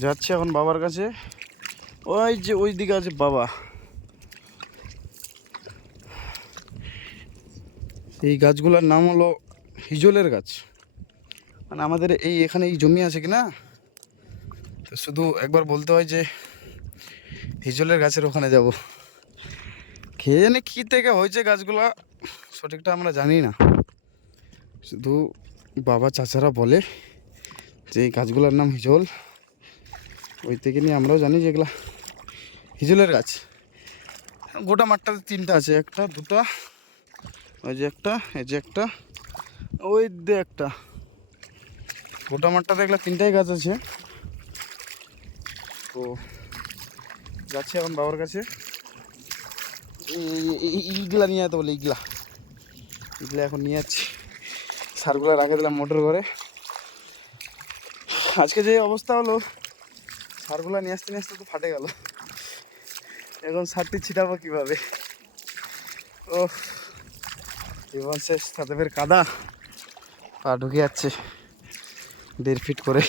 যাচ্ছি এখন বাবার কাছে। ওই যে ওই দিকে আছে বাবা। এই গাছগুলোর নাম হলো হিজলের গাছ। মানে আমাদের এখানে এই জমি আছে কি না, তো শুধু একবার বলতে হয় যে হিজলের গাছের ওখানে যাব। খেয়ে জানি কী থেকে হয়েছে গাছগুলা, সঠিকটা আমরা জানি না। শুধু বাবা চাচারা বলে যে এই গাছগুলোর নাম হিজল, ওই থেকে নিয়ে আমরাও জানি যে এগুলা হিজলের গাছ। গোটা মাঠটাতে তিনটা আছে, একটা দুটা, ওই যে একটা, এই যে একটা, ওই যে একটা। গোটা মাঠটাতে এগুলা তিনটাই গাছ আছে। তো যাচ্ছি এখন বাবার কাছে। এইগুলা নিয়ে যেতে বলে, এইগুলা এখন নিয়ে যাচ্ছি। সারগুলা রাখে দিলাম মোটর করে। আজকে যে অবস্থা হলো, সারগুলা নিয়ে আসতে তো ফাটে গেল। এখন সারটি ছিটাবো কীভাবে? ও জীবন শেষ, তাতে ফের কাদা পা ঢুকে যাচ্ছে 1.5 ফিট করে।